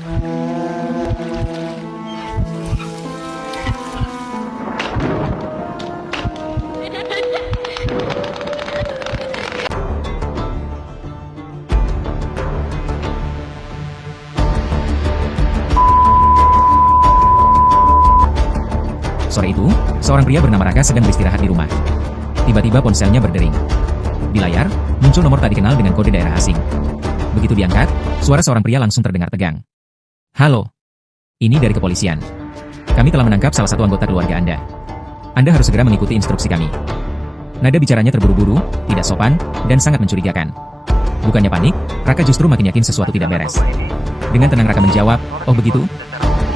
Sore itu, seorang pria bernama Raka sedang beristirahat di rumah. Tiba-tiba ponselnya berdering. Di layar, muncul nomor tak dikenal dengan kode daerah asing. Begitu diangkat, suara seorang pria langsung terdengar tegang. Halo, ini dari kepolisian. Kami telah menangkap salah satu anggota keluarga Anda. Anda harus segera mengikuti instruksi kami. Nada bicaranya terburu-buru, tidak sopan, dan sangat mencurigakan. Bukannya panik, Raka justru makin yakin sesuatu tidak beres. Dengan tenang Raka menjawab, oh begitu?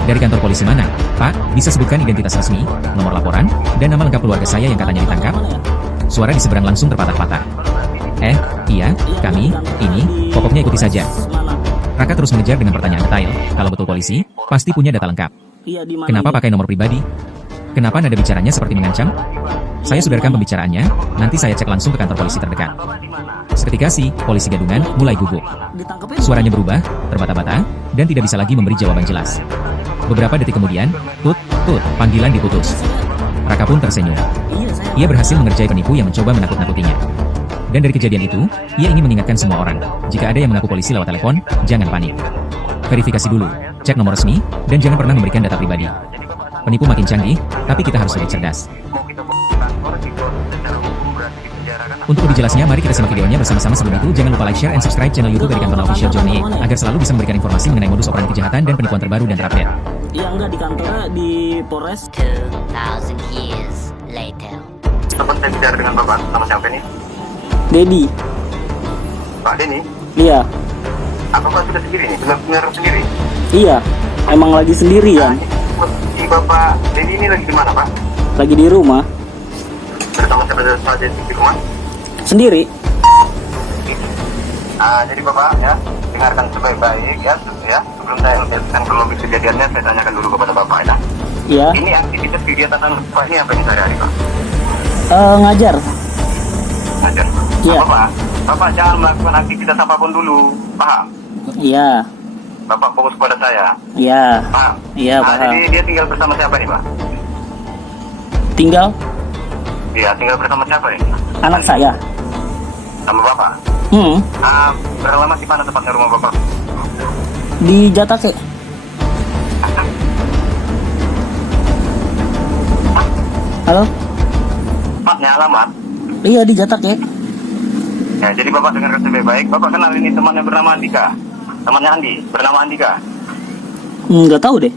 Dari kantor polisi mana? Pak, bisa sebutkan identitas resmi, nomor laporan, dan nama lengkap keluarga saya yang katanya ditangkap? Suara di seberang langsung terpatah-patah. Iya, kami, ini, pokoknya ikuti saja. Raka terus mengejar dengan pertanyaan detail, kalau betul polisi, pasti punya data lengkap. Kenapa pakai nomor pribadi? Kenapa nada bicaranya seperti mengancam? Saya sudarkan pembicaraannya, nanti saya cek langsung ke kantor polisi terdekat. Seketika polisi gadungan mulai gugup. Suaranya berubah, terbata-bata, dan tidak bisa lagi memberi jawaban jelas. Beberapa detik kemudian, tut, panggilan diputus. Raka pun tersenyum. Ia berhasil mengerjai penipu yang mencoba menakut-nakutinya. Dan dari kejadian itu, ia ingin mengingatkan semua orang, jika ada yang mengaku polisi lewat telepon, jangan panik. Verifikasi dulu, cek nomor resmi, dan jangan pernah memberikan data pribadi. Penipu makin canggih, tapi kita harus lebih cerdas. Untuk lebih jelasnya, mari kita simak videonya bersama-sama. Sebelum itu, jangan lupa like, share, and subscribe channel YouTube dari Kantor Official Johnny, agar selalu bisa memberikan informasi mengenai modus operandi kejahatan dan penipuan terbaru dan terupdate. Iya, enggak, di kantornya di Polres. 2000 years later. Tempat saya bicara dengan Bapak, sama siapa ini? Dedi. Pak Denny? Iya. Apa Bapak sudah sendiri nih? Benar sendiri? Iya. Emang lagi sendirian. Si Bapak Denny ini lagi di mana, Pak? Lagi di rumah. Bersama siapa saja di rumah? Sendiri. Jadi Bapak ya, dengarkan sebaik-baik ya. Sebelum saya menjelaskan kronologis kejadiannya, saya tanyakan dulu kepada Bapak ya. Iya. Ini aktivitas kegiatan Bapak ini apa ini sehari-hari, Pak? Ngajar. Ngajar. Iya. Bapak jangan melakukan aktivitas apapun dulu, paham? Iya. Bapak fokus kepada saya. Iya. Paham? Iya, paham. Jadi dia tinggal bersama siapa nih, Pak? Tinggal Iya, tinggal bersama siapa nih? anak saya. Sama Bapak? Berapa lama di mana tepatnya rumah Bapak? Di Jatake. Halo? Tepatnya alamat? Iya, di Jatake. Ya, jadi Bapak dengarkan sebaik-baik. Bapak kenal ini temannya bernama Andika? Temannya Andi, bernama Andika? Nggak tahu deh.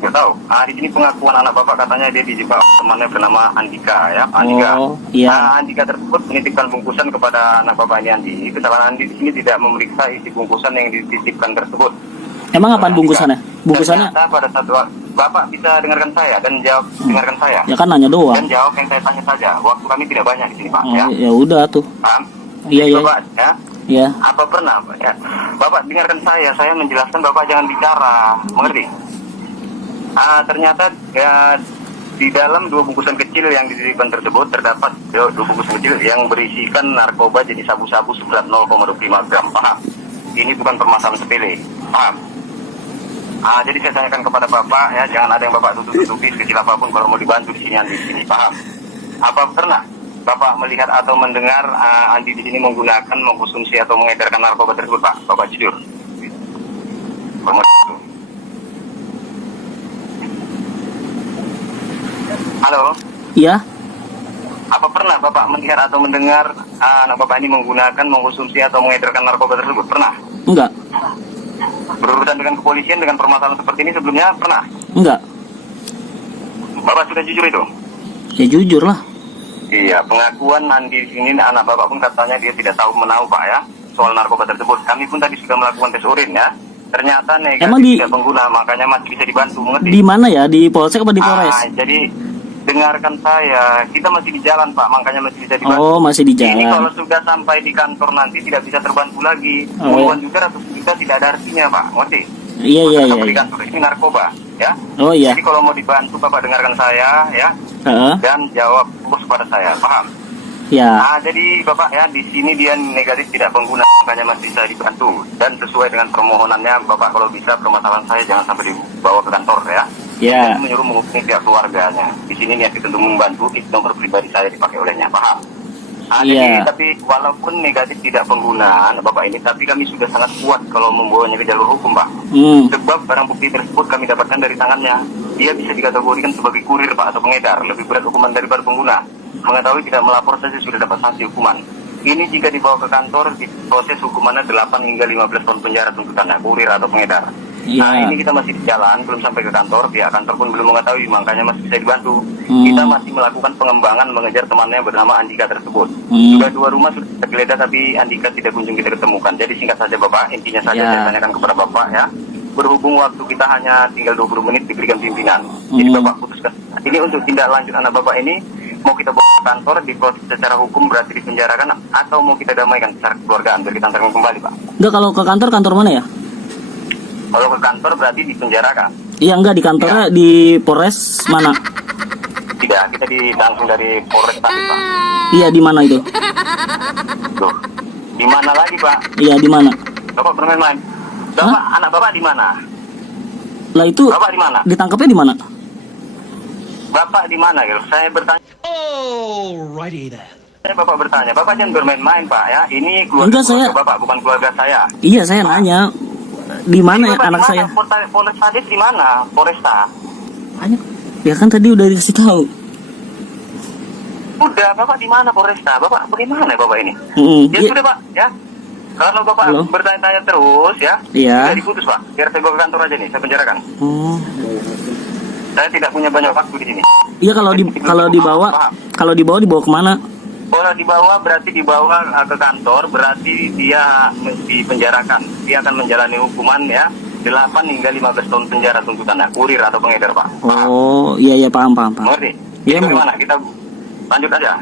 Nggak tahu. Di sini pengakuan anak Bapak katanya dia dijebak temannya bernama Andika ya, Andika. Oh, iya. Andika tersebut menitipkan bungkusan kepada anak Bapak ini Andi. Kesalahan Andi di sini tidak memeriksa isi bungkusan yang dititipkan tersebut. Emang apaan bungkusannya? Bungkusannya? Ternyata pada satu Bapak bisa dengarkan saya dan jawab, dengarkan saya. Ya kan nanya doang. Dan jawab yang saya tanya saja. Waktu kami tidak banyak di sini Pak Oh, ya. ya udah tuh. Paham? Iya, iya. Bapak ya. Iya. Apa pernah Pak ya? Bapak dengarkan saya menjelaskan, Bapak jangan bicara, mengerti? Ternyata ya, di dalam dua bungkusan kecil yang dititipkan tersebut terdapat dua bungkusan kecil yang berisikan narkoba jenis sabu-sabu seberat 0,25 gram. Paham? Ini bukan permasalahan sepele. Paham? Jadi saya tanyakan kepada Bapak ya, jangan ada yang Bapak tutup-tutupi sekecil apapun kalau mau dibantu di sini Andi di sini. Paham? Apa pernah Bapak melihat atau mendengar Andi di sini menggunakan, mengkonsumsi atau mengedarkan narkoba tersebut, Pak? Bapak jujur. Halo? Iya. Apa pernah Bapak melihat atau mendengar anak Bapak ini menggunakan, mengkonsumsi atau mengedarkan narkoba tersebut? Pernah? Enggak. Berurusan dengan kepolisian dengan permasalahan seperti ini sebelumnya? Pernah? Enggak. Bapak sudah jujur itu? Ya jujur lah. Iya, pengakuan Andi di sini anak Bapak pun katanya dia tidak tahu menahu Pak ya soal narkoba tersebut. Kami pun tadi sudah melakukan tes urin ya. Ternyata negatif, Emang tidak pengguna, makanya masih bisa dibantu, mengerti? Di mana ya? Di Polsek apa di Polres? Jadi dengarkan saya, kita masih di jalan Pak, makanya masih bisa dibantu. Oh, masih di Ini jalan. kalau sudah sampai di kantor nanti tidak bisa terbantu lagi. Oh, Puluhan juga ratus juta tidak ada artinya Pak, ngerti? Iya, iya, iya. Di kantor ini narkoba, ya. Oh iya. Jadi kalau mau dibantu Bapak dengarkan saya, ya, Heeh. dan jawab fokus pada saya, paham? Ya. Jadi Bapak ya, di sini dia negatif tidak pengguna, makanya masih bisa dibantu. Dan sesuai dengan permohonannya, Bapak kalau bisa permasalahan saya jangan sampai dibawa ke kantor ya. Ya. Dan menyuruh menghubungi pihak keluarganya. Di sini niat kita untuk membantu, itu nomor pribadi saya dipakai olehnya, paham? Iya. Jadi, tapi walaupun negatif tidak penggunaan Bapak ini, tapi kami sudah sangat kuat kalau membawanya ke jalur hukum, Pak. Sebab barang bukti tersebut kami dapatkan dari tangannya. Dia bisa dikategorikan sebagai kurir, Pak, atau pengedar. Lebih berat hukuman daripada pengguna. Mengetahui tidak melapor saja sudah dapat sanksi hukuman. Ini jika dibawa ke kantor, proses hukumannya 8 hingga 15 tahun penjara tuntutannya, kurir atau pengedar. Iya. Ini kita masih di jalan, belum sampai ke kantor. Pihak kantor pun belum mengetahui, makanya masih bisa dibantu. Kita masih melakukan pengembangan mengejar temannya bernama Andika tersebut. Sudah 2 rumah sudah kita geledah, tapi Andika tidak kunjung kita ketemukan. Jadi singkat saja Bapak, intinya saja Ya. saya tanyakan kepada Bapak ya. Berhubung waktu kita hanya tinggal 20 menit diberikan pimpinan. Jadi Bapak putuskan. Ini untuk tindak lanjut anak Bapak ini, mau kita bawa ke kantor, diproses secara hukum berarti dipenjarakan, atau mau kita damaikan secara keluargaan biar kita antarkan kembali, Pak. Enggak, kalau ke kantor mana ya? Kalau ke kantor berarti dipenjarakan. Iya, enggak, di kantornya di Polres mana? Tidak, kita langsung dari Polres tadi, Pak. Iya, di mana itu? Loh, di mana lagi, Pak? Iya, di mana? Bapak bermain-main. Bapak, anak Bapak di mana? Lah itu Bapak di mana? ditangkapnya di mana? Bapak di mana, gitu? Saya bertanya. Saya Bapak bertanya, Bapak jangan bermain-main, Pak ya. Ini Enggak, saya- keluarga Bapak, bukan keluarga saya. Iya, saya nanya. Di mana ya Bapak anak di saya? mana? Polres Tadis di mana? Polresta. Ya kan tadi udah dikasih tahu. Udah, Bapak di mana Polresta? Bapak bagaimana Bapak ini? Ya Iya. sudah, Pak, ya. Kalau Bapak Halo? bertanya-tanya terus ya, Iya. sudah diputus, Pak. Biar saya bawa ke kantor aja nih, saya penjarakan. Oh. Saya tidak punya banyak waktu di sini. Iya, kalau dibawa dibawa kemana? Kalau dibawa berarti dibawa ke kantor, berarti dia dipenjarakan. Dia akan menjalani hukuman ya 8 hingga 15 tahun penjara tuntutannya, kurir atau pengedar, Pak. Oh, iya paham. Mengerti? Iya, Jadi bagaimana? Kita lanjut aja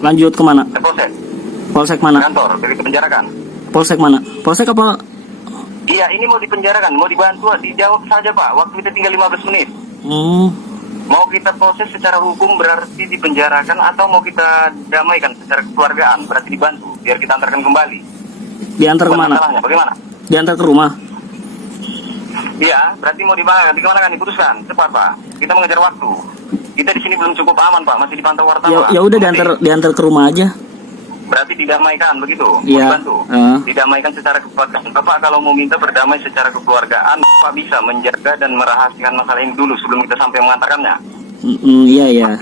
Lanjut kemana? ke polsek, Polsek ke mana? kantor, dari penjarakan. Polsek mana? Polsek apa? Iya, ini mau dipenjarakan, mau dibantu, dijawab saja, Pak. Waktu kita tinggal 15 menit. Mau kita proses secara hukum berarti dipenjarakan, atau mau kita damaikan secara kekeluargaan berarti dibantu biar kita antarkan kembali. Diantar Bukan kemana? masalahnya, bagaimana? Diantar ke rumah. Iya, berarti mau dimana? Di mana kan diputuskan? Cepat, Pak. Kita mengejar waktu. Kita di sini belum cukup aman, Pak. Masih dipantau wartawan. Ya udah Oke. diantar ke rumah aja. Berarti didamaikan begitu. Mau Iya. dibantu. Ah. Didamaikan secara kekeluargaan. Bapak kalau mau minta berdamai secara kekeluargaan, Bapak bisa menjaga dan merahasiakan masalah ini dulu sebelum kita sampai mengantarkannya. Iya.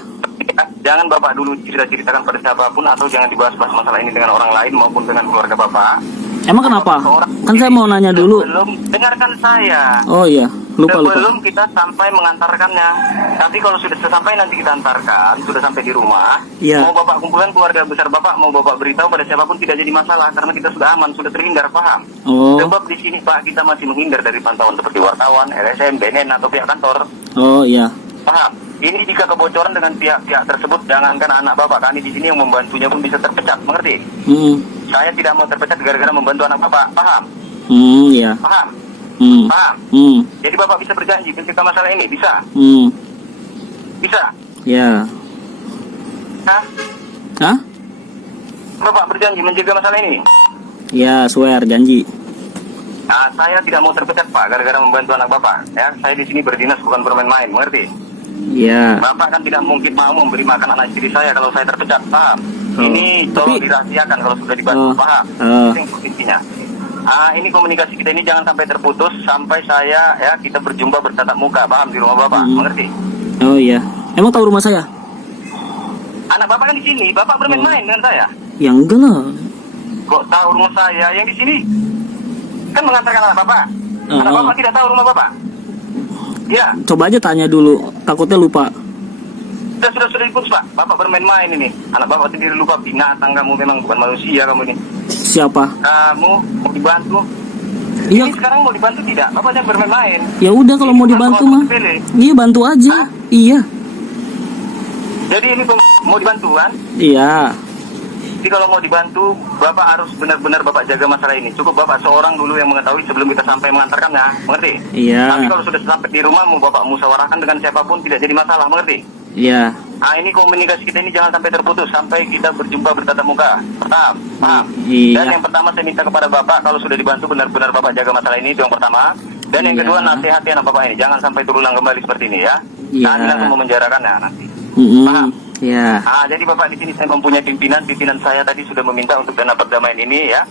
Jangan Bapak dulu ceritakan pada siapapun, atau jangan dibahas-bahas masalah ini dengan orang lain maupun dengan keluarga Bapak. Emang kenapa? Kan saya mau nanya dulu. Sebelum dengarkan saya. Oh iya, lupa. Sebelum kita sampai mengantarkannya. Tapi kalau sudah sampai nanti kita antarkan, sudah sampai di rumah, Iya. mau Bapak kumpulkan keluarga besar Bapak, mau Bapak beritahu pada siapapun tidak jadi masalah karena kita sudah aman, sudah terhindar, paham? Oh. Sebab di sini Pak kita masih menghindar dari pantauan seperti wartawan, LSM, BNN atau pihak kantor, Oh iya. paham? Ini jika kebocoran dengan pihak-pihak tersebut, jangankan anak Bapak, kami di sini yang membantunya pun bisa terpecat, mengerti? Saya tidak mau terpecat gara-gara membantu anak Bapak, paham? Iya. Paham? Paham? Jadi Bapak bisa berjanji mencegah masalah ini, bisa? Bisa? Ya. Hah? Hah? Bapak berjanji mencegah masalah ini? Ya, swear janji. Nah, saya tidak mau terpecat Pak, gara-gara membantu anak Bapak. Ya, saya di sini berdinas bukan bermain-main, mengerti? Ya. Bapak kan tidak mungkin mau memberi makan anak istri saya kalau saya terpecat, paham? Ini tolong dirahasiakan kalau sudah dibantu, paham? Itu yang intinya. Ini komunikasi kita ini jangan sampai terputus sampai saya ya kita berjumpa bertatap muka, paham, di rumah Bapak, mengerti? Oh iya. Emang tahu rumah saya? Anak Bapak kan di sini, Bapak bermain-main dengan saya. Ya enggak lah. Kok tahu rumah saya? Yang di sini kan mengantarkan anak Bapak. Anak Bapak tidak tahu rumah Bapak. Ya. Coba aja tanya dulu, takutnya lupa. Sudah diputus Pak. Bapak bermain-main ini. Anak Bapak sendiri lupa, binatang kamu, memang bukan manusia kamu ini. Siapa? Kamu mau dibantu? Iya. Ini sekarang mau dibantu tidak? Bapak jangan bermain-main. Ya udah kalau mau dibantu mah. Iya, bantu aja. Iya. Jadi ini mau dibantu kan? Iya. Jadi kalau mau dibantu, Bapak harus benar-benar Bapak jaga masalah ini. Cukup Bapak seorang dulu yang mengetahui sebelum kita sampai mengantarkannya, mengerti? Iya. Tapi kalau sudah sampai di rumah, mau Bapak musyawarahkan dengan siapapun tidak jadi masalah, mengerti? Iya. ini komunikasi kita ini jangan sampai terputus sampai kita berjumpa bertatap muka. Paham? Iya. Dan yang pertama saya minta kepada Bapak kalau sudah dibantu benar-benar Bapak jaga masalah ini, itu yang pertama. Dan yang Iya. kedua nasihati anak Bapak ini jangan sampai terulang kembali seperti ini ya. Iya. Kami langsung memenjarakannya nanti. Mm-mm. Paham? Ya. Jadi Bapak di sini saya mempunyai pimpinan saya tadi sudah meminta untuk dana perdamaian ini ya.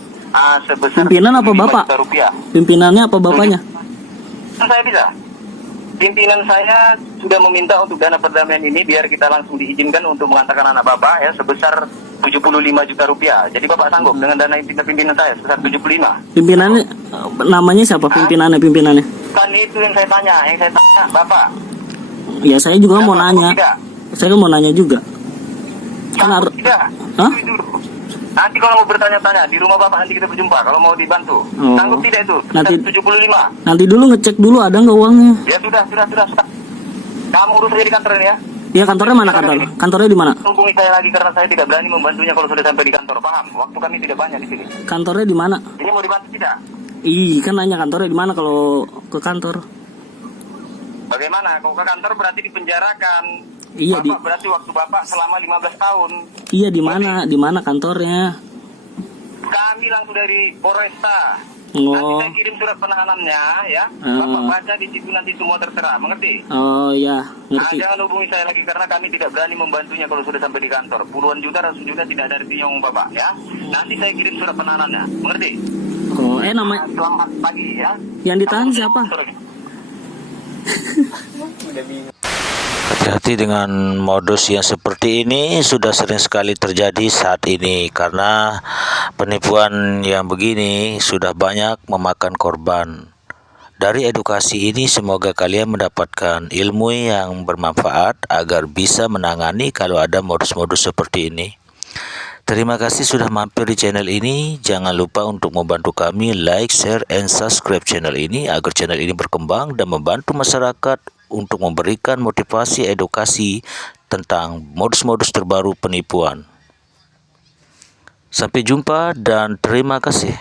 Sebesar Pimpinan apa 75 Bapak? juta rupiah. Pimpinannya apa bapaknya? Saya bisa. Pimpinan saya sudah meminta untuk dana perdamaian ini biar kita langsung diizinkan untuk mengantarkan anak Bapak ya sebesar 75 juta rupiah. Jadi Bapak sanggup dengan dana pimpinan saya sebesar 75. Pimpinannya namanya siapa? Pimpinannya Kan itu yang saya tanya Bapak. Ya saya juga mau Bapak, nanya. tidak? Saya mau nanya juga. Kan Sanggup tidak? Hah? Itu dulu. Nanti kalau mau bertanya-tanya di rumah Bapak nanti kita berjumpa kalau mau dibantu. Oh. Sanggup tidak itu? Nanti- 75. Nanti dulu ngecek dulu ada nggak uangnya. Ya sudah. Kamu urus aja di kantor ini ya. Ya kantornya mana kantor? Kantornya di mana? Hubungi saya lagi karena saya tidak berani membantunya kalau sudah sampai di kantor. Paham? Waktu kami tidak banyak di sini. Kantornya di mana? Ini mau dibantu tidak? Ih, kan nanya kantornya di mana kalau ke kantor. Bagaimana? Kalau ke kantor berarti dipenjarakan. Iya, Bapak berarti waktu Bapak selama 15 tahun. Iya di mana? Di mana kantornya? Kami langsung dari Polresta. Oh. Nanti saya kirim surat penahanannya ya. Bapak baca di situ nanti semua tertera. Mengerti? Oh ya, ngerti. Jangan hubungi saya lagi karena kami tidak berani membantunya kalau sudah sampai di kantor. Puluhan juta, ratusan juta tidak ada artinya yang Bapak ya. Nanti saya kirim surat penahanannya. Mengerti? Oh, nama Selamat pagi ya. yang ditahan siapa? Hati-hati dengan modus yang seperti ini, sudah sering sekali terjadi saat ini karena penipuan yang begini sudah banyak memakan korban. Dari edukasi ini semoga kalian mendapatkan ilmu yang bermanfaat agar bisa menangani kalau ada modus-modus seperti ini. Terima kasih sudah mampir di channel ini. Jangan lupa untuk membantu kami like, share, and subscribe channel ini agar channel ini berkembang dan membantu masyarakat untuk memberikan motivasi edukasi tentang modus-modus terbaru penipuan. Sampai jumpa dan terima kasih.